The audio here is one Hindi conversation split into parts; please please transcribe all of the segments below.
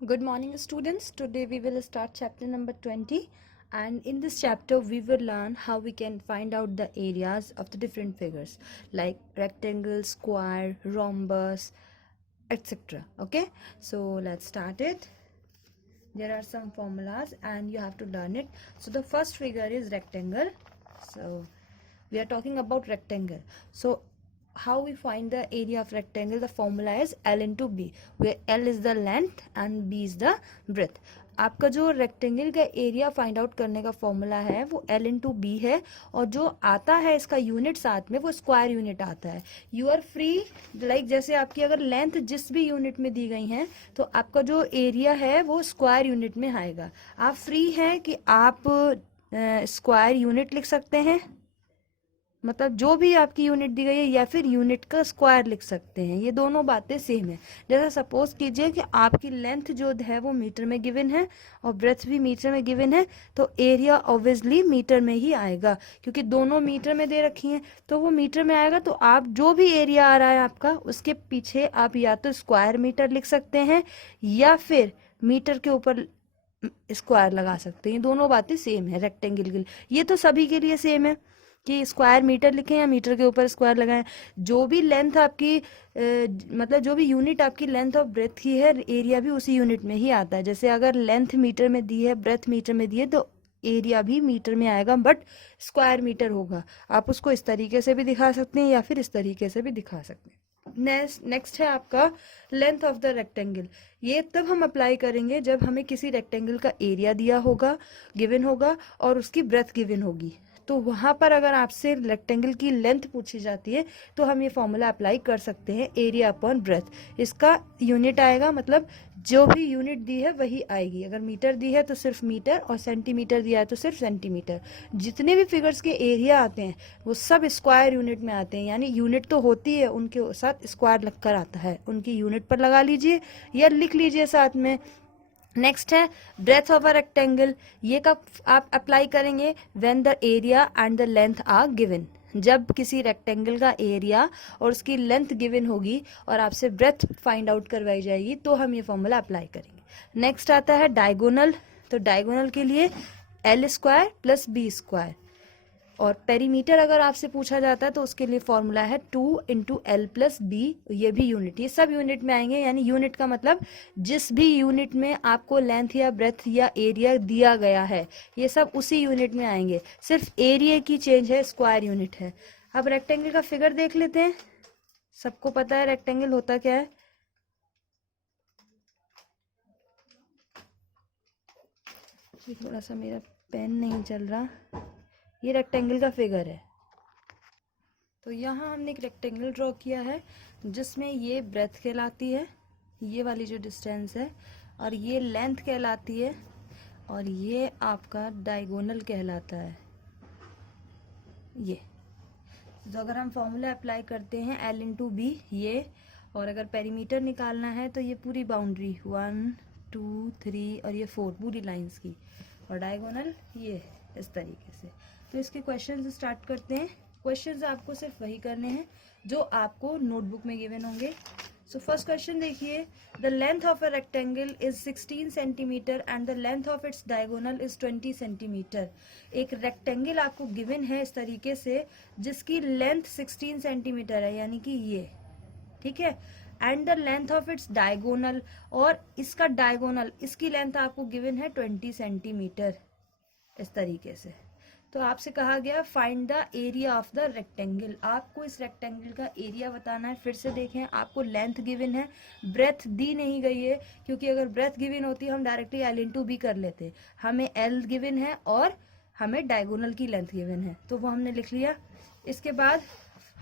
Good morning, students. Today we will start chapter number 20, and in this chapter we will learn how we can find out the areas of the different figures like rectangle, square, rhombus, etc. Okay, so let's start it. There are some formulas and you have to learn it. So the first figure is rectangle. So we are talking about rectangle. So how we find the area of rectangle? The formula is L into B, where L is the length and B is the breadth. आपका जो रेक्टेंगल का एरिया फाइंड आउट करने का फॉर्मूला है वो L इंटू बी है, और जो आता है इसका यूनिट साथ में वो स्क्वायर यूनिट आता है. यू आर फ्री, लाइक जैसे आपकी अगर लेंथ जिस भी यूनिट में दी गई है तो आपका जो एरिया है वो स्क्वायर यूनिट में आएगा. आप फ्री हैं कि आप स्क्वायर यूनिट लिख सकते हैं, मतलब जो भी आपकी यूनिट दी गई है, या फिर यूनिट का स्क्वायर लिख सकते हैं. ये दोनों बातें सेम है. जैसा सपोज कीजिए कि आपकी लेंथ जो है वो मीटर में गिवन है और ब्रेथ भी मीटर में गिवन है, तो एरिया ऑब्वियसली मीटर में ही आएगा, क्योंकि दोनों मीटर में दे रखी हैं तो वो मीटर में आएगा. तो आप जो भी एरिया आ रहा है आपका, उसके पीछे आप या तो स्क्वायर मीटर लिख सकते हैं या फिर मीटर के ऊपर स्क्वायर लगा सकते हैं. दोनों बातें सेम है रेक्टेंगल के लिए. ये तो सभी के लिए सेम है कि स्क्वायर मीटर लिखें या मीटर के ऊपर स्क्वायर लगाएं. जो भी लेंथ आपकी मतलब जो भी यूनिट आपकी लेंथ और ब्रेथ की है, एरिया भी उसी यूनिट में ही आता है. जैसे अगर लेंथ मीटर में दी है, ब्रेथ मीटर में दी है, तो एरिया भी मीटर में आएगा बट स्क्वायर मीटर होगा. आप उसको इस तरीके से भी दिखा सकते हैं या फिर इस तरीके से भी दिखा सकते हैं. नेक्स्ट है आपका लेंथ ऑफ द रेक्टेंगल. ये तब हम अप्लाई करेंगे जब हमें किसी रेक्टेंगल का एरिया दिया होगा, गिवन होगा, और उसकी ब्रेथ गिवन होगी. तो वहां पर अगर आपसे रेक्टेंगल की लेंथ पूछी जाती है तो हम ये फॉर्मूला अप्लाई कर सकते हैं, एरिया अपॉन ब्रेथ. इसका यूनिट आएगा, मतलब जो भी यूनिट दी है वही आएगी. अगर मीटर दी है तो सिर्फ मीटर, और सेंटीमीटर दिया है तो सिर्फ सेंटीमीटर. जितने भी फिगर्स के एरिया आते हैं वो सब स्क्वायर यूनिट में आते हैं, यानी यूनिट तो होती है, उनके साथ स्क्वायर लगकर आता है. उनकी यूनिट पर लगा लीजिए या लिख लीजिए साथ में. नेक्स्ट है ब्रेथ ऑफ अ रेक्टेंगल. ये कब आप अप्लाई करेंगे? When the area and the length are given. जब किसी रेक्टेंगल का एरिया और उसकी लेंथ गिवन होगी और आपसे ब्रेथ फाइंड आउट करवाई जाएगी तो हम ये फॉर्मूला अप्लाई करेंगे. नेक्स्ट आता है डायगोनल. तो डायगोनल के लिए L square plus B square. और पेरीमीटर अगर आपसे पूछा जाता है तो उसके लिए फॉर्मूला है 2 इंटू एल प्लस बी. ये भी यूनिट, ये सब यूनिट में आएंगे. यानी यूनिट का मतलब जिस भी यूनिट में आपको लेंथ या ब्रेथ या एरिया दिया गया है ये सब उसी यूनिट में आएंगे. सिर्फ एरिया की चेंज है, स्क्वायर यूनिट है. अब रेक्टेंगल का फिगर देख लेते हैं. सबको पता है रेक्टेंगल होता क्या है. थोड़ा सा मेरा पेन नहीं चल रहा. ये रेक्टेंगल का फिगर है. तो यहाँ हमने एक रेक्टेंगल ड्रॉ किया है जिसमें ये ब्रेथ कहलाती है, ये वाली जो डिस्टेंस है, और ये लेंथ कहलाती है, और ये आपका डायगोनल कहलाता है. ये तो अगर हम फॉर्मूला अप्लाई करते हैं एल इंटू बी ये, और अगर पेरीमीटर निकालना है तो ये पूरी बाउंड्री 1 2 3 और ये 4 पूरी लाइंस की, और डायगोनल ये इस तरीके से. तो इसके क्वेश्चन स्टार्ट करते हैं. क्वेश्चंस आपको सिर्फ वही करने हैं जो आपको नोटबुक में गिवन होंगे. सो फर्स्ट क्वेश्चन देखिए. The length of a rectangle is 16 centimetre and the length of its diagonal is 20 centimetre. एक रेक्टेंगल आपको गिवन है इस तरीके से जिसकी लेंथ 16 सेंटीमीटर है, यानी कि ये, ठीक है, and the length of its diagonal, और इसका डायगोनल, इसकी लेंथ आपको गिवन है 20 सेंटीमीटर इस तरीके से. तो आपसे कहा गया find the area of the rectangle. आपको इस रेक्टेंगल का एरिया बताना है. फिर से देखें, आपको लेंथ गिवन है, ब्रेथ दी नहीं गई है, क्योंकि अगर ब्रेथ गिवन होती हम डायरेक्टली एल इंटू बी कर लेते. हमें एल गिवन है और हमें डायगोनल की लेंथ गिवन है, तो वो हमने लिख लिया. इसके बाद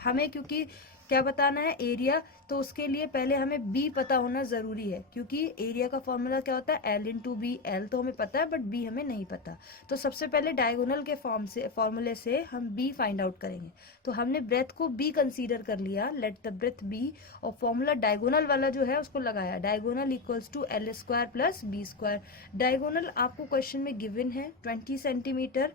हमें क्योंकि क्या बताना है, एरिया, तो उसके लिए पहले हमें बी पता होना जरूरी है, क्योंकि एरिया का फॉर्मूला क्या होता है, एल इंटू बी. एल तो हमें पता है बट बी हमें नहीं पता. तो सबसे पहले डायगोनल के फॉर्मूले से हम बी फाइंड आउट करेंगे. तो हमने ब्रेथ को बी कंसीडर कर लिया, लेट द ब्रेथ बी, और फॉर्मूला डायगोनल वाला जो है उसको लगाया. Diagonal equals to L square plus B square. Diagonal आपको क्वेश्चन में गिवन है 20 सेंटीमीटर,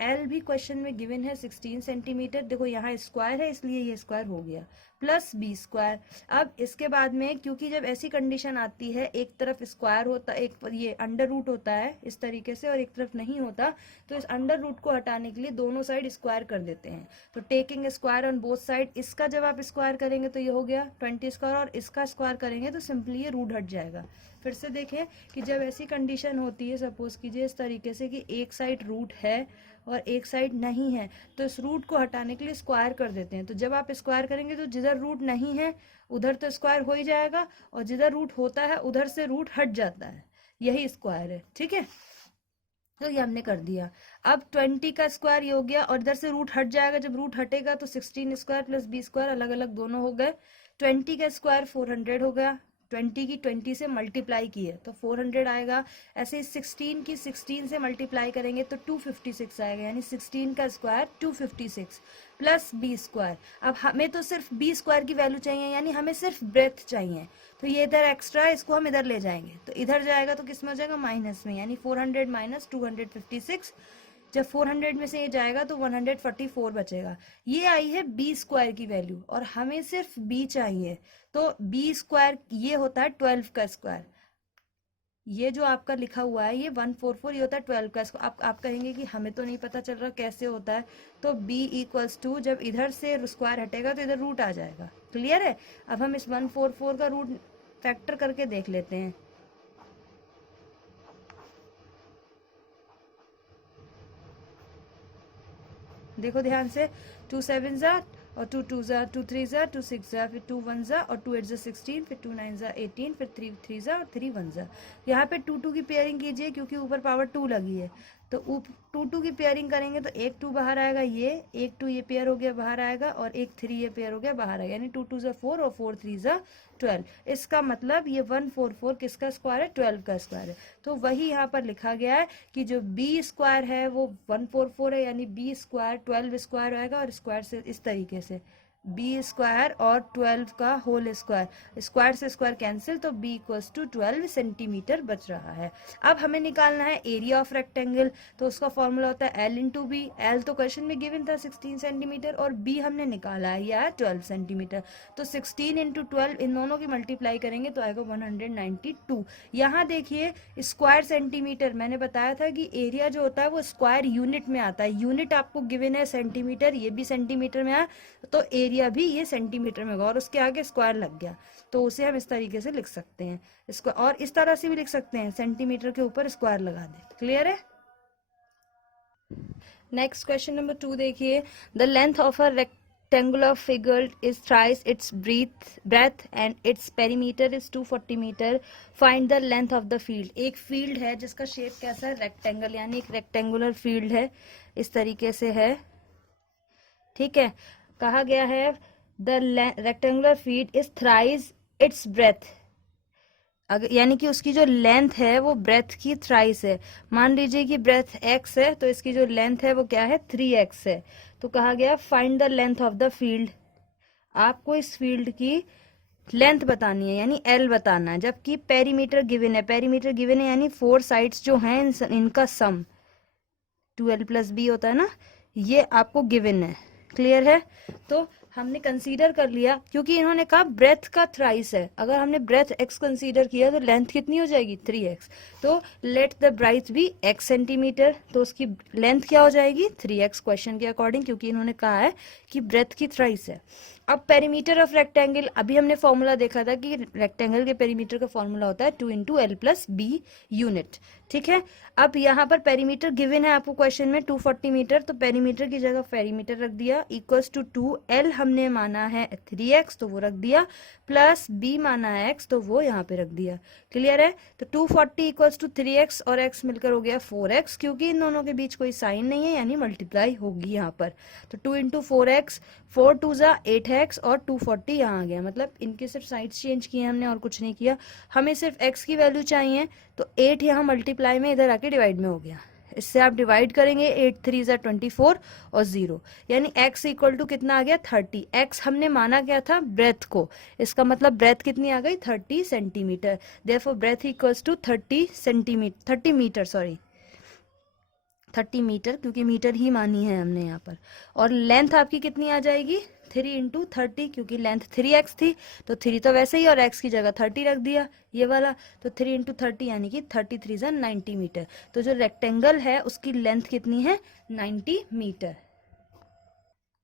एल भी क्वेश्चन में गिवन है 16 सेंटीमीटर. देखो यहाँ स्क्वायर है इसलिए ये स्क्वायर हो गया. Plus B square. अब इसके बाद में क्योंकि जब ऐसी कंडीशन आती है एक तरफ स्क्वायर होता, एक ये अंडर रूट होता है इस तरीके से और एक तरफ नहीं होता, तो इस अंडर रूट को हटाने के लिए दोनों साइड स्क्वायर कर देते हैं। तो taking square on both side, इसका जब आप स्क्वायर करेंगे तो ये हो गया 20 स्क्वायर, और इसका स्क्वायर करेंगे तो सिंपली ये रूट हट जाएगा। फिर से देखें कि जब ऐसी कंडीशन होती है, सपोज कीजिए इस तरीके से कि एक साइड रूट है और एक साइड नहीं है, तो इस रूट को हटाने के लिए स्क्वायर कर देते हैं। तो जब आप स्क्वायर करेंगे तो जिधर रूट नहीं है उधर तो स्क्वायर हो ही जाएगा, और जिधर रूट होता है उधर से रूट हट जाता है, यही स्क्वायर है। ठीक है, तो ये हमने कर दिया। अब 20 का स्क्वायर ये हो गया, और इधर से रूट हट जाएगा, जब रूट हटेगा तो 16 स्क्वायर प्लस बी स्क्वायर अलग अलग दोनों हो गए। 20 का स्क्वायर 400 हो गया, 20 की 20 से मल्टीप्लाई की है तो 400 आएगा। ऐसे 16 की 16 से मल्टीप्लाई करेंगे तो 256 आएगा, यानी 16 का स्क्वायर 256 प्लस बी स्क्वायर। अब हमें तो सिर्फ बी स्क्वायर की वैल्यू चाहिए, यानी हमें सिर्फ ब्रेथ चाहिए, तो ये इधर एक्स्ट्रा है, इसको हम इधर ले जाएंगे, तो इधर जाएगा तो किस में हो जाएगा, माइनस में, यानी 400 माइनस 256। जब 400 में से ये जाएगा तो 144 बचेगा। ये आई है बी स्क्वायर की वैल्यू, और हमें सिर्फ बी चाहिए, तो बी स्क्वायर ये होता है 12 का स्क्वायर। ये जो आपका लिखा हुआ है ये 144, ये होता है 12 का स्क्वायर। आप कहेंगे कि हमें तो नहीं पता चल रहा कैसे होता है, तो b इक्वल्स टू, जब इधर से स्क्वायर हटेगा तो इधर रूट आ जाएगा। क्लियर है? अब हम इस 144 का रूट फैक्टर करके देख लेते हैं। देखो ध्यान से, 2 7 जा और 2 2 जा, 2 3 जा, 2 6 जा, फिर 2 1 जा और 2 8 जा 16, फिर 2 9 जा 18, फिर 3 3 जा और 3 1 जा। यहाँ पे 2 2 की पेयरिंग कीजिए क्योंकि ऊपर पावर 2 लगी है, तो 2 2 की पेयरिंग करेंगे तो एक 2 बाहर आएगा, ये एक 2 ये पेयर हो गया बाहर आएगा, और एक 3 ये पेयर हो गया बाहर आएगा, यानी 2 2 जा 4 और 4 3 जा 12। इसका मतलब ये 144 किसका स्क्वायर है, 12 का स्क्वायर है। तो वही यहाँ पर लिखा गया है कि जो बी स्क्वायर है वो 144 है, यानी बी स्क्वायर 12 स्क्वायर आएगा, और स्क्वायर से इस तरीके से बी स्क्वायर और 12 का होल स्क्वायर, स्क्वायर से स्क्वायर कैंसिल, तो b इक्वल्स टू 12 सेंटीमीटर बच रहा है। अब हमें निकालना है एरिया ऑफ रेक्टेंगल, तो उसका फॉर्मूला होता है l इंटू बी। एल तो क्वेश्चन में गिवन था 16 सेंटीमीटर, और b हमने निकाला है यह 12 सेंटीमीटर, तो 16 इंटू 12 इन दोनों की मल्टीप्लाई करेंगे तो आएगा 192। यहाँ देखिए स्क्वायर सेंटीमीटर, मैंने बताया था कि एरिया जो होता है वो स्क्वायर यूनिट में आता है, यूनिट आपको गिवन है सेंटीमीटर, ये भी सेंटीमीटर में आया, तो एरिया भी ये सेंटीमीटर में होगा, और उसके आगे स्क्वायर लग गया, तो उसे हम इस तरीके से लिख सकते हैं इसको, और इस तरह से भी लिख सकते हैं, सेंटीमीटर के ऊपर स्क्वायर लगा दे। क्लियर है? नेक्स्ट क्वेश्चन नंबर 2 देखिए, the length of a rectangular figure is thrice its breadth and its perimeter is 240 meter. Find the length of the field. एक फील्ड है जिसका शेप कैसा है, रेक्टेंगल, यानी एक रेक्टेंगुलर फील्ड है, इस तरीके से है। ठीक है, कहा गया है the rectangular field is thrice it's breath, अगर यानी कि उसकी जो लेंथ है वो ब्रेथ की थ्राइस है। मान लीजिए कि ब्रेथ x है तो इसकी जो लेंथ है वो क्या है, 3x है। तो कहा गया find the length of the field, आपको इस फील्ड की लेंथ बतानी है, यानी l बताना है, जबकि पेरीमीटर गिवन है, पेरीमीटर गिवन है यानी 4 साइड्स जो हैं इनका सम 2l प्लस b होता है ना, ये आपको गिवन है। क्लियर है? तो हमने कंसीडर कर लिया, क्योंकि इन्होंने कहा ब्रेथ का थ्राइस है, अगर हमने ब्रेथ x कंसीडर किया तो लेंथ कितनी हो जाएगी, 3x। तो let the breadth B x centimetre, तो उसकी लेंथ क्या हो जाएगी, 3x क्वेश्चन के अकॉर्डिंग, क्योंकि इन्होंने कहा है कि ब्रेथ की थ्राइस है। अब पेरीमीटर ऑफ रेक्टेंगल, अभी हमने फॉर्मूला देखा था कि रेक्टेंगल के पेरीमीटर का फॉर्मूला होता है 2 into L plus B unit. ठीक है, अब यहाँ पर पेरीमीटर गिवन है आपको क्वेश्चन में 240 मीटर, तो पेरीमीटर की जगह पेरीमीटर रख दिया, इक्वल्स टू 2, एल हमने माना है 3x तो वो रख दिया, प्लस b माना है x तो वो यहाँ पे रख दिया। क्लियर है? तो 240 इक्वल्स टू 3x और x मिलकर हो गया 4x, क्योंकि इन दोनों के बीच कोई साइन नहीं है, यानी मल्टीप्लाई होगी यहाँ पर। तो 2 इंटू 4x, 4 2 जा 8x और 240 यहाँ आ गया, मतलब इनके सिर्फ साइड्स चेंज किए हमने और कुछ नहीं किया। हमें सिर्फ x की वैल्यू चाहिए, तो 8 यहाँ मल्टीप्लाई में इधर आके डिवाइड में हो गया, इससे आप डिवाइड करेंगे 8 3 जा 24 और 0, यानी x इक्वल टू कितना आ गया, 30। x हमने माना क्या था, ब्रेथ को, इसका मतलब ब्रेथ कितनी आ गई, 30 centimetre. Therefore breadth equals to 30 centimetre, 30 metre, sorry 30 metre, क्योंकि मीटर ही मानी है हमने यहाँ पर। और लेंथ आपकी कितनी आ जाएगी, 3 इंटू 30, क्योंकि लेंथ 3x थी, तो 3 तो वैसे ही और x की जगह 30 रख दिया ये वाला, तो 3 इंटू 30 यानी कि 33 × 90 मीटर। तो जो रेक्टेंगल है उसकी लेंथ कितनी है, 90 मीटर।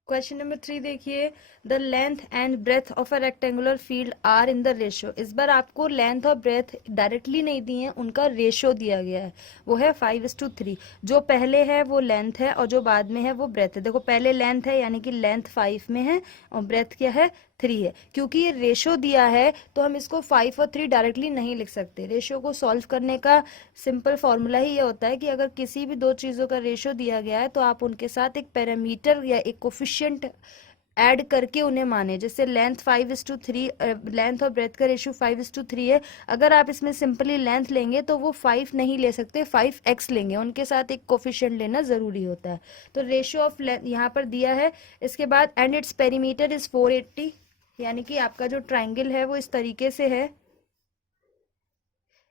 क्वेश्चन नंबर 3 देखिए, the length and breadth of a rectangular field are in the ratio. इस बार आपको लेंथ और ब्रेथ डायरेक्टली नहीं दी है, उनका रेशियो दिया गया है, वो है 5:3। जो पहले है वो लेंथ है और जो बाद में है वो ब्रेथ है। देखो पहले लेंथ है यानी कि लेंथ 5 में है और ब्रेथ क्या है, 3 है। क्योंकि ये रेशियो दिया है तो हम इसको 5 और 3 डायरेक्टली नहीं लिख सकते। रेशियो को सॉल्व करने का सिंपल फॉर्मूला ही ये होता है कि अगर किसी भी दो चीज़ों का रेशियो दिया गया है तो आप उनके साथ एक पैरामीटर या एक कोफिशिएंट ऐड करके उन्हें माने। जैसे लेंथ 5:3, लेंथ और ब्रेथ का रेशियो 5:3 है। अगर आप इसमें सिंपली लेंथ लेंगे तो वो 5 नहीं ले सकते, 5x लेंगे, उनके साथ एक कोफिशिएंट लेना जरूरी होता है। तो रेशियो ऑफ लेंथ यहाँ पर दिया है। इसके बाद एंड इट्स पेरीमीटर इज 480, यानी कि आपका जो ट्राइंगल है वो इस तरीके से है।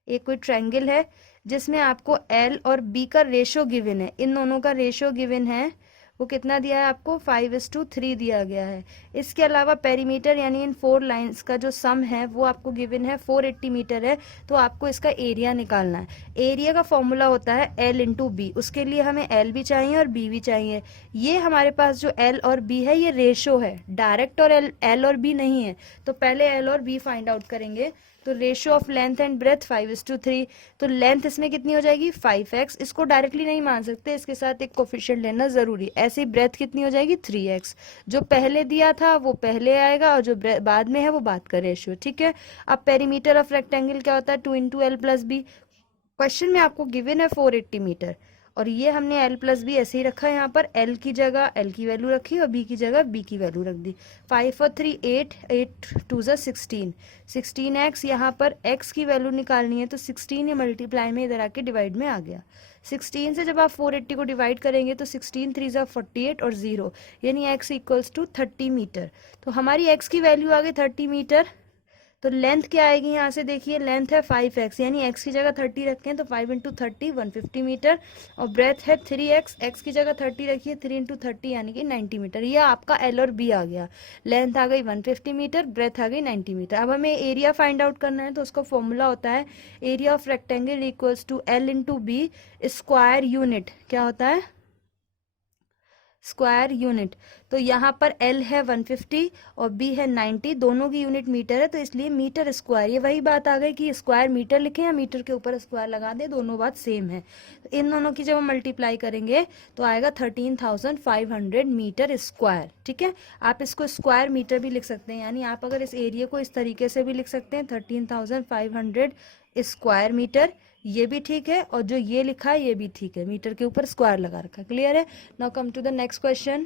एक कोई ट्रायंगल है जिसमें आपको L और B का रेशियो गिवन है, इन दोनों का रेशियो गिवन है, वो कितना दिया है आपको, 5:3 दिया गया है। इसके अलावा पेरीमीटर यानी इन 4 लाइंस का जो सम है वो आपको गिवन है 480 मीटर है। तो आपको इसका एरिया निकालना है। एरिया का फॉर्मूला होता है L इंटू बी। उसके लिए हमें L भी चाहिए और B भी चाहिए। ये हमारे पास जो L और B है ये रेशियो है, डायरेक्ट और L और B नहीं है। तो पहले L और B फाइंड आउट करेंगे। तो ratio of length and breadth 5:3। तो लेंथ इसमें कितनी हो जाएगी, 5x। इसको डायरेक्टली नहीं मान सकते, इसके साथ एक कोफिशिएंट लेना जरूरी। ऐसे ही ब्रेथ कितनी हो जाएगी, 3x। जो पहले दिया था वो पहले आएगा और जो बाद में है वो बाद का रेशियो, ठीक है। अब पेरीमीटर ऑफ रेक्टेंगल क्या होता है, 2 × L + B। क्वेश्चन में आपको गिवन है 480 मीटर और ये हमने L + B ऐसे ही रखा है। यहाँ पर L की जगह L की वैल्यू रखी और B की जगह B की वैल्यू रख दी। 5 और 3 8, 8 2 16, 16x। यहाँ पर x की वैल्यू निकालनी है तो 16 ये मल्टीप्लाई में इधर आके डिवाइड में आ गया। 16 से जब आप 480 को डिवाइड करेंगे तो 16 3 48 और 0 यानी x = 30 मीटर। तो हमारी x की वैल्यू आ गई 30 मीटर। तो लेंथ क्या आएगी, यहाँ से देखिए लेंथ है 5x यानी x की जगह 30 रखें तो 5 × 30 150 मीटर। और ब्रेथ है 3x, x की जगह 30 रखिए, 3 × 30 यानी कि 90 मीटर। ये आपका L और B आ गया। लेंथ आ गई 150 मीटर, ब्रेथ आ गई 90 मीटर। अब हमें एरिया फाइंड आउट करना है तो उसका फॉर्मूला होता है area of rectangle = L × B square unit. क्या होता है, स्क्वायर यूनिट। तो यहाँ पर L है 150 और B है 90, दोनों की यूनिट मीटर है तो इसलिए मीटर स्क्वायर। ये वही बात आ गई कि स्क्वायर मीटर लिखें या मीटर के ऊपर स्क्वायर लगा दें, दोनों बात सेम है। तो इन दोनों की जब हम मल्टीप्लाई करेंगे तो आएगा 13,500 मीटर स्क्वायर, ठीक है। आप इसको स्क्वायर मीटर भी लिख सकते हैं, यानी आप अगर इस एरिया को इस तरीके से भी लिख सकते हैं 13,500 स्क्वायर मीटर, ये भी ठीक है। और जो ये लिखा है ये भी ठीक है, मीटर के ऊपर स्क्वायर लगा रखा है। क्लियर है। Now come to the next question.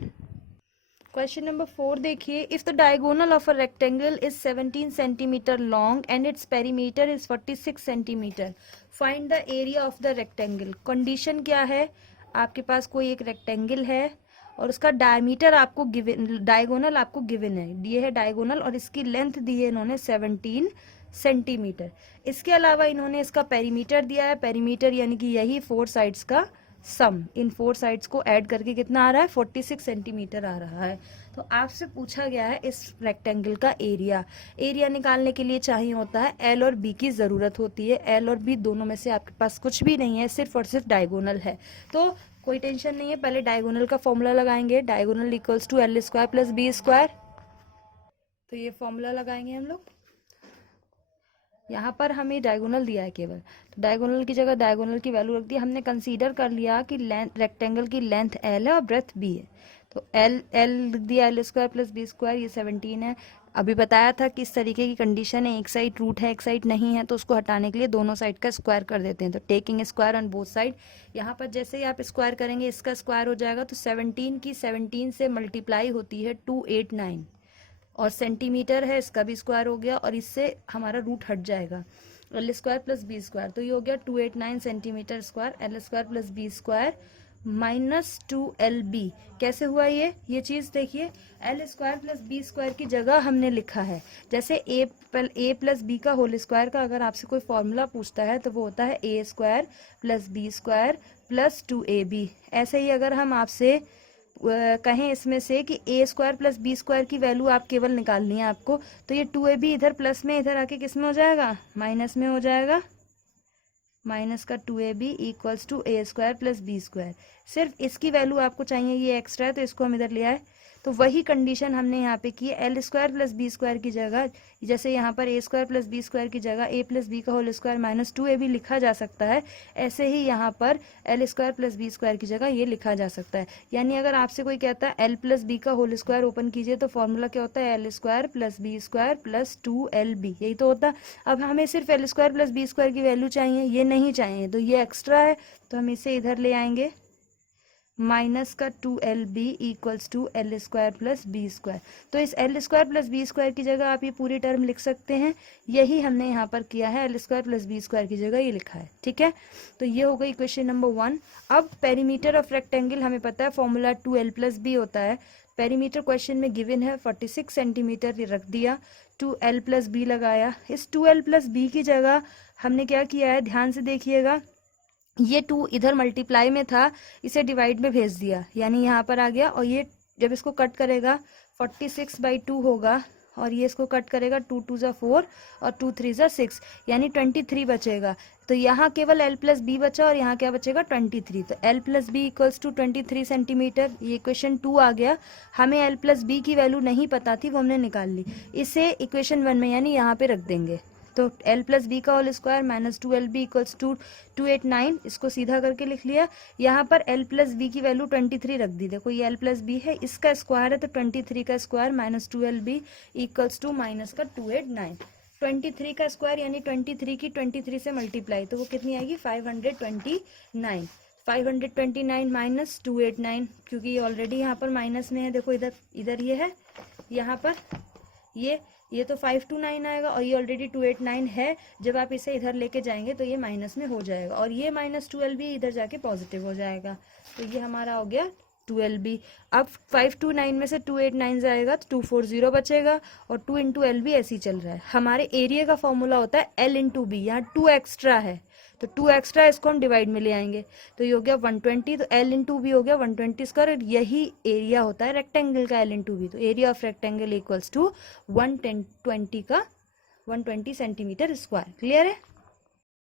Question number 4 देखिए, if the diagonal of a rectangle is 17 centimetre long and its perimeter is 46 centimetre, find the area of the rectangle. Condition क्या है, आपके पास कोई एक रेक्टेंगल है और उसका डायमीटर आपको गिवन, डायगोनल आपको गिवन है, ये है डायगोनल और इसकी लेंथ दी है इन्होंने 17 सेंटीमीटर। इसके अलावा इन्होंने इसका पेरीमीटर दिया है, पेरीमीटर यानी कि यही 4 साइड्स का सम, इन 4 साइड्स को ऐड करके कितना आ रहा है, 46 सेंटीमीटर आ रहा है। तो आपसे पूछा गया है इस रेक्टेंगल का एरिया। एरिया निकालने के लिए चाहिए होता है L और B की ज़रूरत होती है। L और B दोनों में से आपके पास कुछ भी नहीं है, सिर्फ और सिर्फ डायगोनल है। तो कोई टेंशन नहीं है, पहले डायगोनल का फॉर्मूला लगाएंगे, डायगोनल = L² + B²। तो ये फॉर्मूला लगाएंगे हम लोग। यहाँ पर हमें डायगोनल दिया है केवल, तो डायगोनल की जगह डायगोनल की वैल्यू रख दी। हमने कंसीडर कर लिया कि लेंथ, रेक्टेंगल की लेंथ L है और ब्रेथ B है, तो L दिया L² + B², ये 17 है। अभी बताया था कि इस तरीके की कंडीशन है, एक साइड रूट है एक साइड नहीं है, तो उसको हटाने के लिए दोनों साइड का स्क्वायर कर देते हैं। तो taking square on both side, यहाँ पर जैसे ही आप स्क्वायर करेंगे इसका स्क्वायर हो जाएगा, तो 17 की 17 से मल्टीप्लाई होती है 289 और सेंटीमीटर है, इसका भी स्क्वायर हो गया और इससे हमारा रूट हट जाएगा, L² + B²। तो ये हो गया 289 centimetre square, L² + B² -2LB। कैसे हुआ ये चीज़ देखिए, L square plus B square की जगह हमने लिखा है, जैसे ए प्लस बी का होल स्क्वायर का अगर आपसे कोई फॉर्मूला पूछता है तो वो होता है A square plus B square plus 2AB। ऐसे ही अगर हम आपसे कहें इसमें से कि ए स्क्वायर प्लस बी स्क्वायर की वैल्यू आप केवल निकालनी है आपको, तो ये 2AB इधर प्लस में, इधर आके किस में हो जाएगा, माइनस में हो जाएगा। माइनस का 2AB equals to A square plus B square. सिर्फ इसकी वैल्यू आपको चाहिए, ये एक्स्ट्रा है तो इसको हम इधर ले आए। तो वही कंडीशन हमने यहाँ पे की है, L square plus B square की जगह, जैसे यहाँ पर A square plus B square की जगह ए प्लस बी का होल स्क्वायर माइनस 2AB लिखा जा सकता है, ऐसे ही यहाँ पर L square plus B square की जगह ये लिखा जा सकता है। यानी अगर आपसे कोई कहता है एल प्लस बी का होल स्क्वायर ओपन कीजिए, तो फॉर्मूला क्या होता है, L square plus B square plus 2LB, यही तो होता है। अब हमें सिर्फ L square plus B square की वैल्यू चाहिए, ये नहीं चाहिए, तो ये एक्स्ट्रा है तो हम इसे इधर ले आएंगे। माइनस का 2LB equals to L square plus B square. तो इस L square plus B square की जगह आप ये पूरी टर्म लिख सकते हैं, यही हमने यहाँ पर किया है, L square plus B square की जगह ये लिखा है, ठीक है। तो ये हो गई क्वेश्चन नंबर 1। अब पेरीमीटर ऑफ रेक्टेंगल हमें पता है फॉर्मूला 2L प्लस बी होता है। पेरीमीटर क्वेश्चन में गिवन है 46 सेंटीमीटर, ये रख दिया, 2L प्लस बी लगाया। इस 2L प्लस बी की जगह हमने क्या किया है, ध्यान से देखिएगा, ये 2 इधर मल्टीप्लाई में था, इसे डिवाइड में भेज दिया, यानी यहाँ पर आ गया। और ये जब इसको कट करेगा 46/2 होगा, और ये इसको कट करेगा 2 2 ज़ा 4 और 2 3 ज़ा 6, यानी 23 बचेगा। तो यहाँ केवल L प्लस बी बचा और यहाँ क्या बचेगा, 23। तो L plus B equals to 23 centimetre. ये इक्वेशन 2 आ गया। हमें L प्लस बी की वैल्यू नहीं पता थी, वो हमने निकाल ली, इसे इक्वेशन 1 में यानी यहाँ पे रख देंगे। तो L प्लस बी का whole square minus 2LB equals to 289, इसको सीधा करके लिख लिया। यहाँ पर L प्लस बी की वैल्यू 23 रख दी। देखो ये L प्लस बी है, इसका स्क्वायर है, तो 23 का square minus 2LB equals to minus का 289। 23 का स्क्वायर यानी 23 की 23 से मल्टीप्लाई, तो वो कितनी आएगी, 529। 529 माइनस 289, क्योंकि ये ऑलरेडी यहाँ पर माइनस में है, देखो इधर इधर ये है, यहाँ पर ये तो 529 आएगा, और ये ऑलरेडी 289 है। जब आप इसे इधर लेके जाएंगे तो ये माइनस में हो जाएगा, और ये माइनस 12 भी इधर जाके पॉजिटिव हो जाएगा। तो ये हमारा हो गया 12B। अब 529 में से 289 जाएगा तो 240 बचेगा, और 2 इंटू एल भी ऐसे ही चल रहा है। हमारे एरिया का फॉर्मूला होता है L इंटू बी, यहाँ 2 एक्स्ट्रा है, तो 2 एक्स्ट्रा इसको हम डिवाइड में ले आएंगे, तो ये हो गया 120। तो L इंटू बी हो गया 120 स्क्वायर, यही एरिया होता है रेक्टेंगल का, L इंटू बी। तो area of rectangle equals to 120 centimetre square. Clear है।